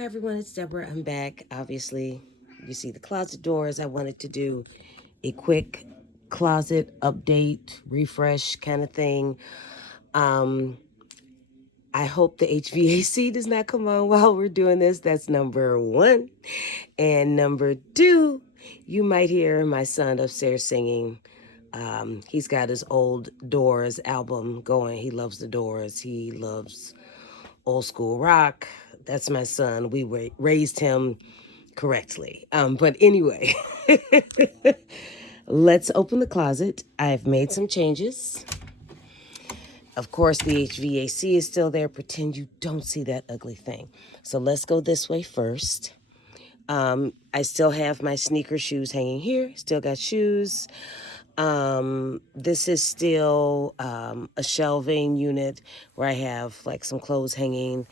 Hi everyone, it's Deborah. I'm back. Obviously, you see the closet doors. I wanted to do a quick closet update, refresh kind of thing. Um, I hope the HVAC does not come on while we're doing this. That's number one. And number two, you might hear my son upstairs singing. He's got his old Doors album going. He loves the Doors. He loves old school rock. That's my son. We raised him correctly. But anyway, let's open the closet. I've made some changes. Of course, the HVAC is still there. Pretend you don't see that ugly thing. So let's go this way first. I still have my sneaker shoes hanging here. Still got shoes. This is still a shelving unit where I have like some clothes hanging.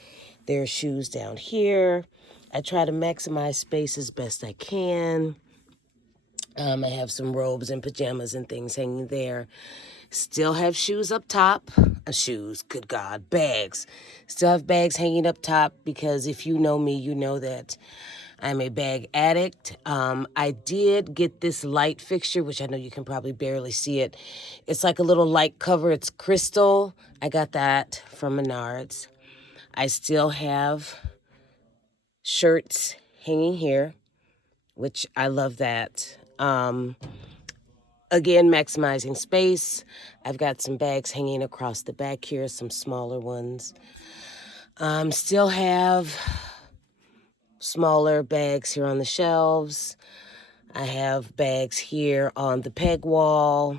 There are shoes down here. I try to maximize space as best I can. I have some robes and pajamas and things hanging there. Still have shoes up top. Shoes, good God, bags. Still have bags hanging up top because if you know me, you know that I'm a bag addict. I did get this light fixture, which I know you can probably barely see it. It's like a little light cover. It's crystal. I got that from Menards. I still have shirts hanging here, which I love that. Again, maximizing space. I've got some bags hanging across the back here, some smaller ones. Still have smaller bags here on the shelves. I have bags here on the peg wall,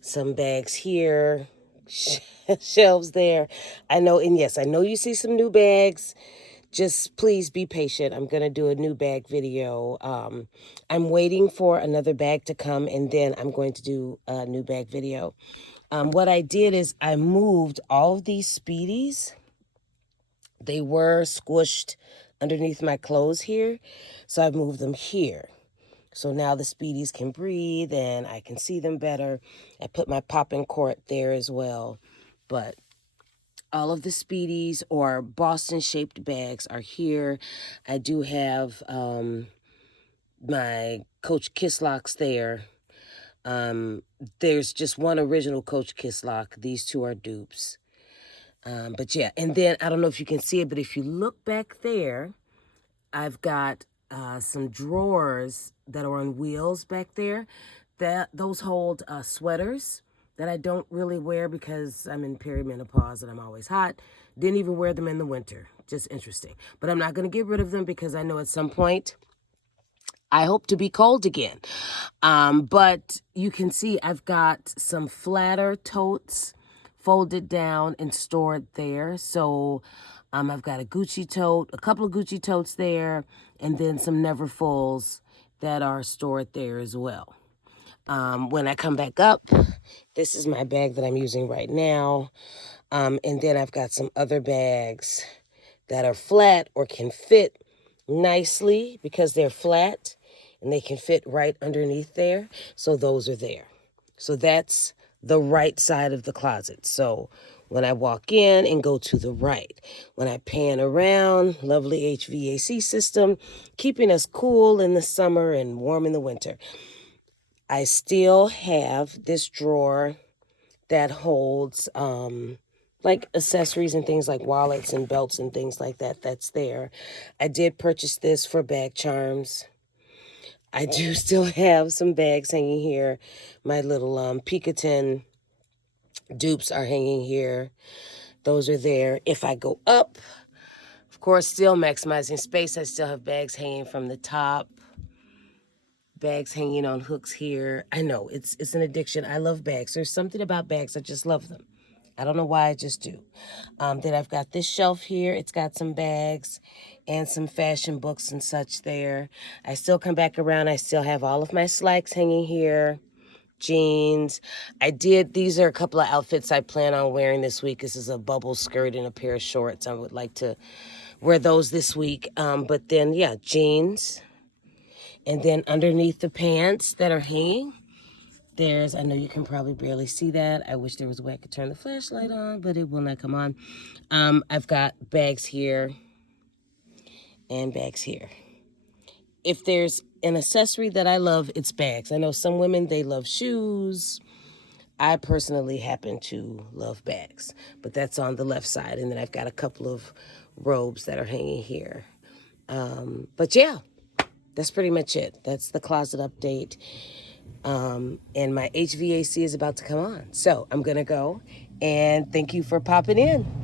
some bags here, shelves there. I know, and yes, I know you see some new bags. Just please be patient. I'm going to do a new bag video. I'm waiting for another bag to come, and then I'm going to do a new bag video. What I did is I moved all of these Speedies. They were squished underneath my clothes here, so I've moved them here. So now the Speedies can breathe and I can see them better. I put my popping court there as well. But all of the Speedies or Boston shaped bags are here. I do have my Coach Kisslocks there. There's just one original Coach Kisslock. These two are dupes. But yeah, and then I don't know if you can see it, but if you look back there, I've got some drawers that are on wheels back there. Those hold sweaters that I don't really wear because I'm in perimenopause and I'm always hot. Didn't even wear them in the winter. Just interesting. But I'm not going to get rid of them because I know at some point I hope to be cold again. But you can see I've got some flatter totes folded down and stored there. So I've got a Gucci tote, a couple of Gucci totes there, and then some Neverfulls that are stored there as well. When I come back up, this is my bag that I'm using right now. And then I've got some other bags that are flat or can fit nicely because they're flat and they can fit right underneath there. So those are there. So that's the right side of the closet. So when I walk in and go to the right, when I pan around, lovely HVAC system, keeping us cool in the summer and warm in the winter. I still have this drawer that holds like accessories and things like wallets and belts and things like that. That's there. I did purchase this for bag charms. I do still have some bags hanging here. My little Picotin dupes are hanging here. Those are there. If I go up, of course, still maximizing space. I still have bags hanging from the top. Bags hanging on hooks here. I know it's an addiction. I love bags. There's something about bags. I just love them. I don't know why, I just do. Then I've got this shelf here. It's got some bags and some fashion books and such there. I still come back around. I still have all of my slacks hanging here. Jeans. These are a couple of outfits I plan on wearing this week. This is a bubble skirt and a pair of shorts. I would like to wear those this week. But then, yeah, jeans. And then underneath the pants that are hanging, I know you can probably barely see that. I wish there was a way I could turn the flashlight on, but it will not come on. I've got bags here. and bags here. If there's an accessory that I love, it's bags. I know some women, they love shoes. I personally happen to love bags, but that's on the left side. And then I've got a couple of robes that are hanging here. But yeah, that's pretty much it. That's the closet update. And my HVAC is about to come on. So I'm going to go, and thank you for popping in.